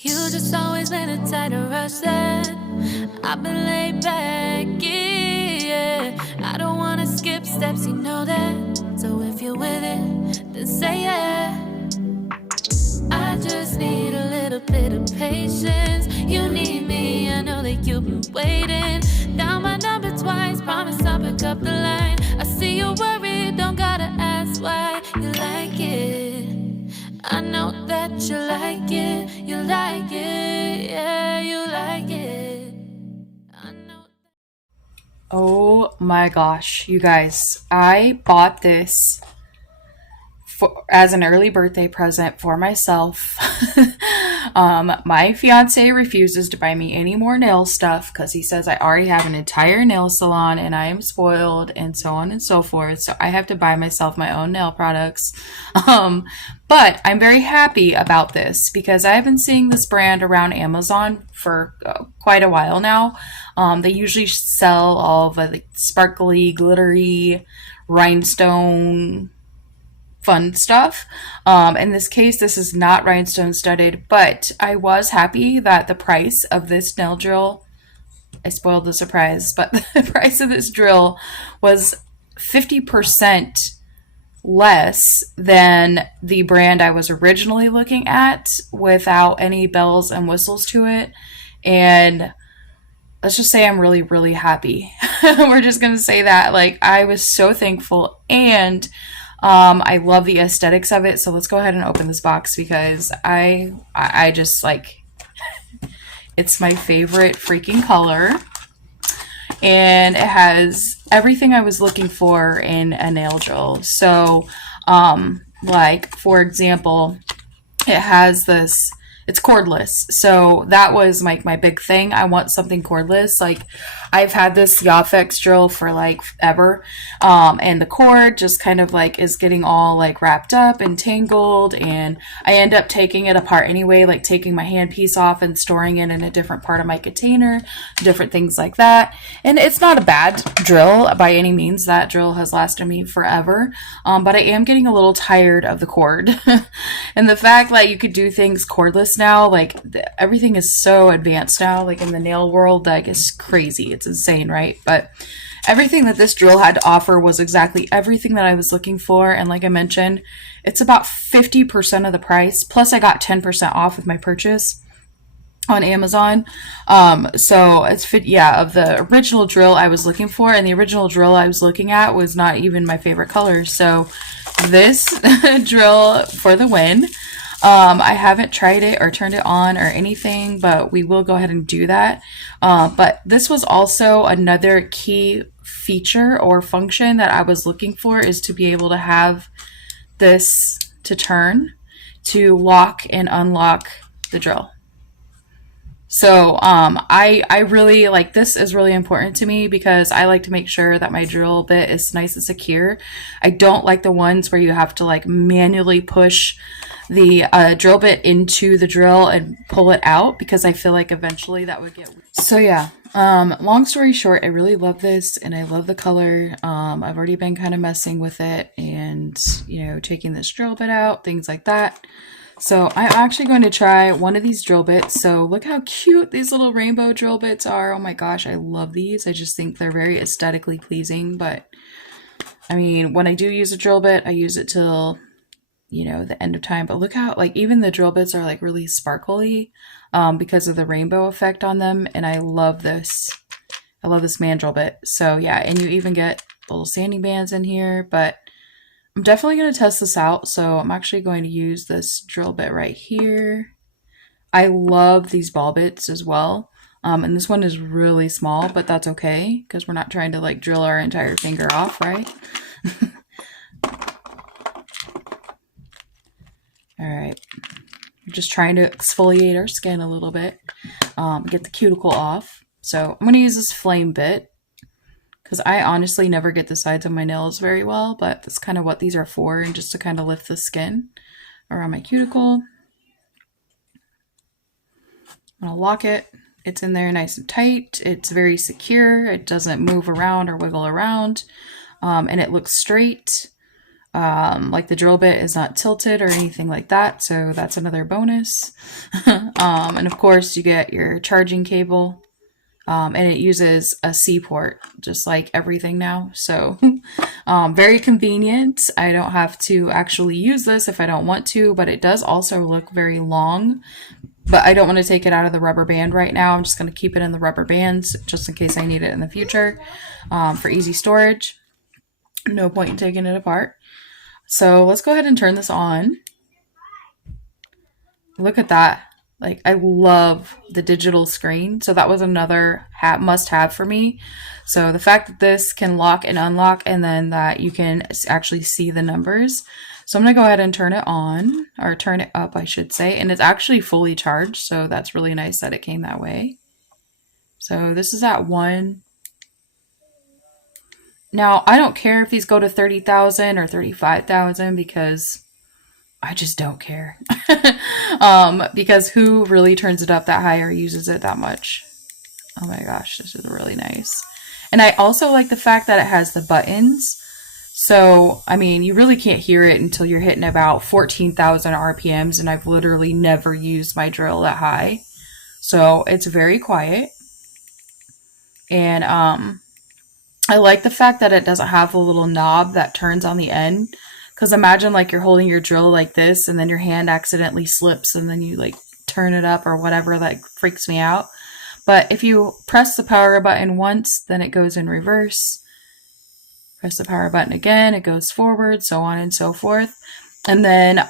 You just always been a tighter rush that I've been laid back, yeah. I don't wanna skip steps, you know that. So if you're with it, then say yeah. I just need a little bit of patience. You need me, I know that you've been waiting. Down my number twice, promise I'll pick up the line. I see you worried, don't gotta ask why. You like it, I know that you like it. You like it, yeah, you like it. I know. Oh my gosh, you guys, I bought this as an early birthday present for myself. My fiance refuses to buy me any more nail stuff because he says I already have an entire nail salon and I am spoiled and so on and so forth. So I have to buy myself my own nail products. Um, but I'm very happy about this because I've been seeing this brand around Amazon for quite a while now. They usually sell all of the sparkly, glittery, rhinestone fun stuff. In this case, this is not rhinestone studded, but I was happy that the price of this nail drill, I spoiled the surprise, but the price of this drill was 50% less than the brand I was originally looking at without any bells and whistles to it. And let's just say I'm really, really happy. We're just going to say that. Like, I was so thankful. And I love the aesthetics of it. So let's go ahead and open this box because I just like, it's my favorite freaking color. And it has everything I was looking for in a nail drill. So, like, for example, it has this, it's cordless. So that was like my big thing. I want something cordless. Like, I've had this Yafex drill for like ever. And the cord just kind of like is getting all like wrapped up and tangled. And I end up taking it apart anyway, like taking my handpiece off and storing it in a different part of my container, different things like that. And it's not a bad drill by any means. That drill has lasted me forever. But I am getting a little tired of the cord. And the fact that you could do things cordless now, like everything is so advanced now, like in the nail world, like it's crazy. It's insane, right? But everything that this drill had to offer was exactly everything that I was looking for. And like I mentioned, it's about 50% of the price. Plus I got 10% off with my purchase on Amazon. So it's fit, yeah, of the original drill I was looking for, and the original drill I was looking at was not even my favorite color. So this drill for the win. I haven't tried it or turned it on or anything, but we will go ahead and do that. But this was also another key feature or function that I was looking for, is to be able to have this to turn to lock and unlock the drill. So I really like, this is really important to me because I like to make sure that my drill bit is nice and secure. I don't like the ones where you have to like manually push the drill bit into the drill and pull it out, because I feel like eventually that would get weird. So yeah, long story short, I really love this and I love the color. I've already been kind of messing with it and, you know, taking this drill bit out, things like that. So I'm actually going to try one of these drill bits. So look how cute these little rainbow drill bits are. Oh my gosh, I love these. I just think they're very aesthetically pleasing. But I mean, when I do use a drill bit, I use it till, you know, the end of time. But look how, like, even the drill bits are like really sparkly because of the rainbow effect on them. And I love this. I love this man drill bit. So yeah, and you even get little sanding bands in here. But I'm definitely going to test this out. So I'm actually going to use this drill bit right here. I love these ball bits as well. And this one is really small, but that's okay because we're not trying to like drill our entire finger off, right? All right. We're just trying to exfoliate our skin a little bit, get the cuticle off. So I'm going to use this flame bit, because I honestly never get the sides of my nails very well, but that's kind of what these are for, and just to kind of lift the skin around my cuticle. I'm gonna lock it. It's in there nice and tight. It's very secure. It doesn't move around or wiggle around, and it looks straight. Like the drill bit is not tilted or anything like that, so that's another bonus. And of course you get your charging cable. And it uses a C port, just like everything now. So very convenient. I don't have to actually use this if I don't want to, but it does also look very long. But I don't want to take it out of the rubber band right now. I'm just going to keep it in the rubber bands just in case I need it in the future for easy storage. No point in taking it apart. So let's go ahead and turn this on. Look at that. Like, I love the digital screen. So that was another must-have for me. So the fact that this can lock and unlock, and then that you can actually see the numbers. So I'm going to go ahead and turn it on, or turn it up, I should say. And it's actually fully charged. So that's really nice that it came that way. So this is at 1. Now, I don't care if these go to 30,000 or 35,000 because I just don't care. Because who really turns it up that high or uses it that much? Oh my gosh, this is really nice. And I also like the fact that it has the buttons. So, I mean, you really can't hear it until you're hitting about 14,000 RPMs, and I've literally never used my drill that high. So it's very quiet. And I like the fact that it doesn't have the little knob that turns on the end. Because imagine like you're holding your drill like this and then your hand accidentally slips and then you like turn it up or whatever. That freaks me out. But if you press the power button once, then it goes in reverse. Press the power button again, it goes forward, so on and so forth. And then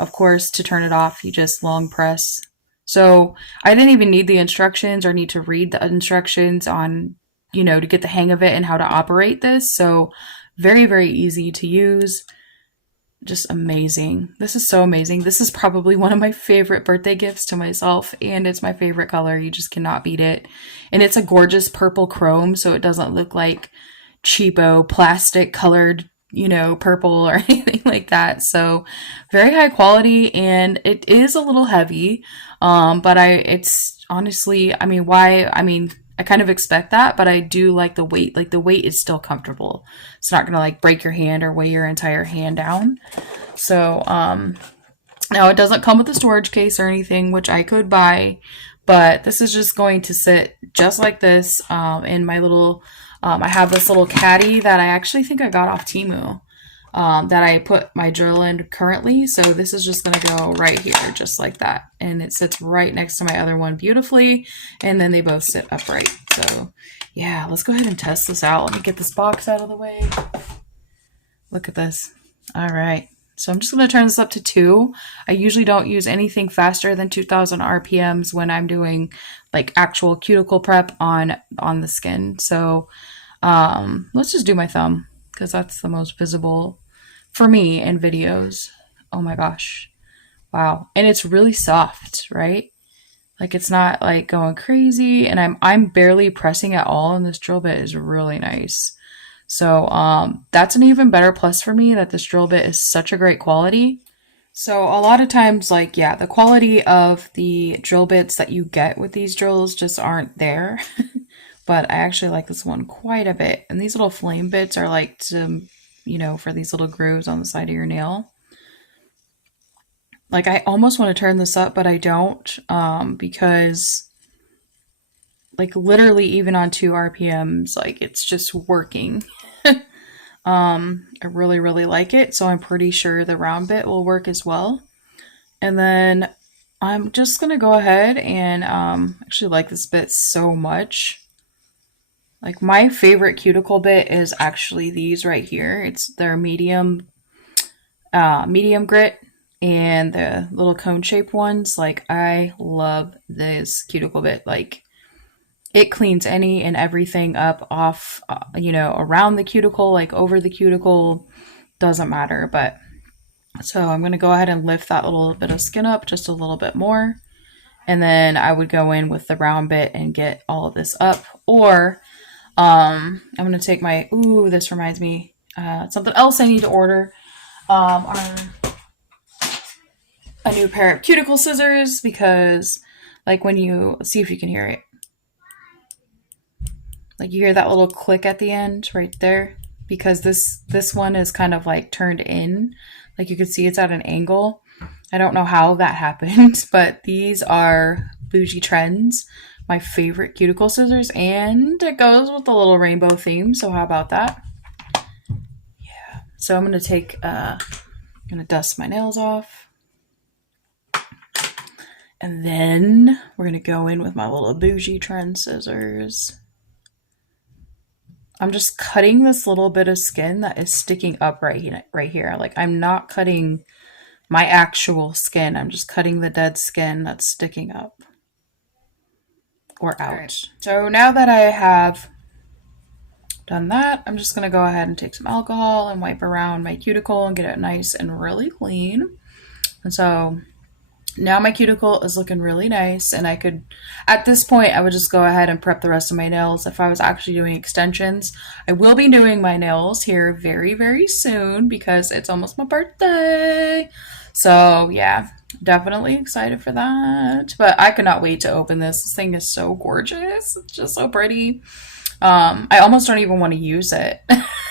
of course to turn it off, you just long press. So I didn't even need the instructions or need to read the instructions on, you know, to get the hang of it and how to operate this. So very, very easy to use. Just amazing. This is so amazing. This is probably one of my favorite birthday gifts to myself, and it's my favorite color. You just cannot beat it. And it's a gorgeous purple chrome, so it doesn't look like cheapo plastic colored, you know, purple or anything like that. So very high quality, and it is a little heavy. But it's honestly, I mean, I kind of expect that, but I do like the weight. Like the weight is still comfortable. It's not going to like break your hand or weigh your entire hand down. So, now it doesn't come with a storage case or anything, which I could buy, but this is just going to sit just like this, in my little, I have this little caddy that I actually think I got off Temu, that I put my drill in currently. So this is just going to go right here, just like that. And it sits right next to my other one beautifully. And then they both sit upright. So yeah, let's go ahead and test this out. Let me get this box out of the way. Look at this. All right. So I'm just going to turn this up to 2. I usually don't use anything faster than 2,000 RPMs when I'm doing like actual cuticle prep on the skin. So let's just do my thumb because that's the most visible for me in videos. Oh my gosh. Wow. And it's really soft, right? Like it's not like going crazy, and I'm barely pressing at all, and this drill bit is really nice. So that's an even better plus for me, that this drill bit is such a great quality. So a lot of times, like, yeah, the quality of the drill bits that you get with these drills just aren't there. But I actually like this one quite a bit. And these little flame bits are like to, you know, for these little grooves on the side of your nail. Like I almost want to turn this up, but I don't, because like literally even on 2 RPMs, like it's just working. I really, really like it. So I'm pretty sure the round bit will work as well. And then I'm just going to go ahead and actually like this bit so much. Like my favorite cuticle bit is actually these right here. It's their medium grit and the little cone shaped ones. Like I love this cuticle bit. Like it cleans any and everything up off, you know, around the cuticle, like over the cuticle, doesn't matter. But so I'm going to go ahead and lift that little bit of skin up just a little bit more. And then I would go in with the round bit and get all of this up. Or I'm going to take my, this reminds me, something else I need to order, are a new pair of cuticle scissors, because like when you, see if you can hear it. Like you hear that little click at the end right there, because this one is kind of like turned in, like you can see it's at an angle. I don't know how that happened, but these are Bougie Trends, my favorite cuticle scissors, and it goes with the little rainbow theme, so how about that? Yeah. So I'm gonna dust my nails off. And then we're gonna go in with my little Bougie Trend scissors. I'm just cutting this little bit of skin that is sticking up right here. Like, I'm not cutting my actual skin. I'm just cutting the dead skin that's sticking up or out. Right. So now that I have done that, I'm just going to go ahead and take some alcohol and wipe around my cuticle and get it nice and really clean. And so now my cuticle is looking really nice, and I could, at this point, I would just go ahead and prep the rest of my nails. If I was actually doing extensions, I will be doing my nails here very, very soon because it's almost my birthday. So yeah, definitely excited for that. But I could not wait to open this. This thing is so gorgeous. It's just so pretty. I almost don't even want to use it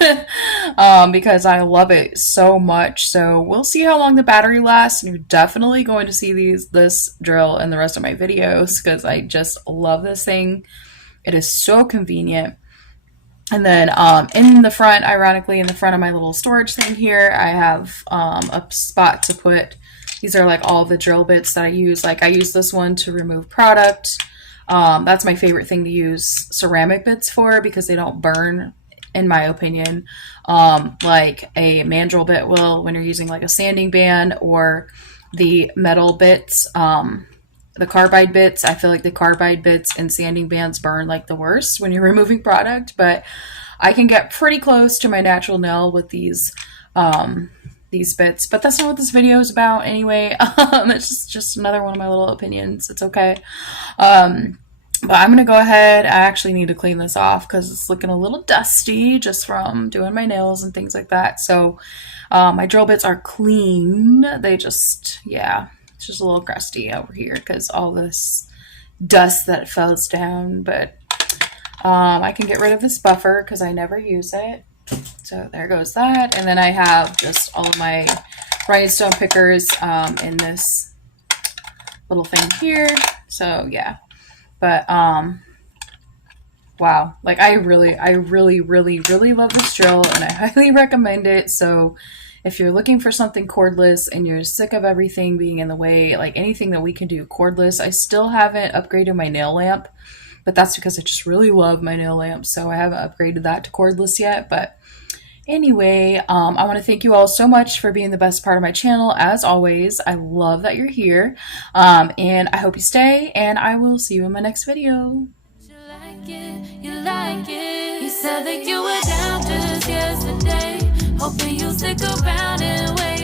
because I love it so much. So we'll see how long the battery lasts. And you're definitely going to see this drill in the rest of my videos because I just love this thing. It is so convenient. And then in the front, ironically, in the front of my little storage thing here, I have a spot to put, these are like all the drill bits that I use. Like, I use this one to remove product. That's my favorite thing to use ceramic bits for because they don't burn, in my opinion, like a mandrel bit will when you're using like a sanding band, or the metal bits, the carbide bits. I feel like the carbide bits and sanding bands burn like the worst when you're removing product, but I can get pretty close to my natural nail with these bits. But that's not what this video is about anyway. It's just another one of my little opinions. It's okay. But I'm going to go ahead. I actually need to clean this off because it's looking a little dusty just from doing my nails and things like that. So my drill bits are clean. They just, yeah, it's just a little crusty over here because all this dust that falls down. But I can get rid of this buffer because I never use it. So there goes that. And then I have just all of my rhinestone pickers in this little thing here. So yeah. But wow, like I really love this drill, and I highly recommend it. So if you're looking for something cordless and you're sick of everything being in the way, like anything that we can do cordless, I still haven't upgraded my nail lamp, but that's because I just really love my nail lamp. So I haven't upgraded that to cordless yet. But anyway, I want to thank you all so much for being the best part of my channel. As always, I love that you're here, and I hope you stay, and I will see you in my next video. You like it. You said that you were down just yesterday, hoping you'll stick around and wait.